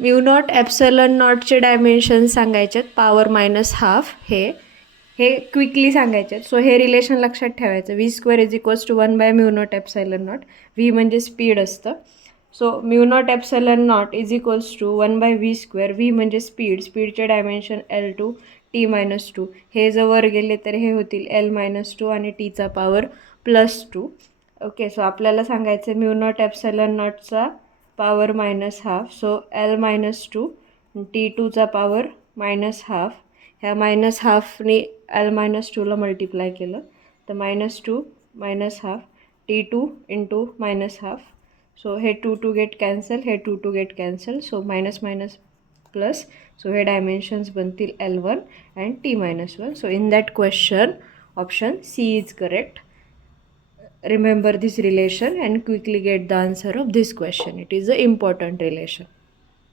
Mu nought epsilon नॉटचे dimension सांगायचे आहेत, पॉवर मायनस हाफ हे क्विकली सांगायचे आहेत. सो हे रिलेशन लक्षात ठेवायचं. V² is equals to 1 mu nought epsilon nought. V म्हणजे स्पीड असतं. So mu nought epsilon nought is equals to 1/v². V म्हणजे स्पीडचे डायमेन्शन L2 t-2. हे जर वर गेले तर हे होतील L-2 आणि टीचा पॉवर +2. ओके, सो आपल्याला सांगायचं आहे म्यू नॉट ॲप्सलन नॉटचा power minus half. So L-2 T2चा पॉवर -12. ह्या -12ने L-2ला मल्टिप्लाय केलं तर -2 -12 T2 इंटू -12. सो हे 2 गेट कॅन्सल, हे 2 get cancel. So minus minus plus. So हे डायमेन्शन्स बनतील L1 and T-1. So in that question option C is correct. Remember this relation and quickly get the answer of this question. It is an important relation.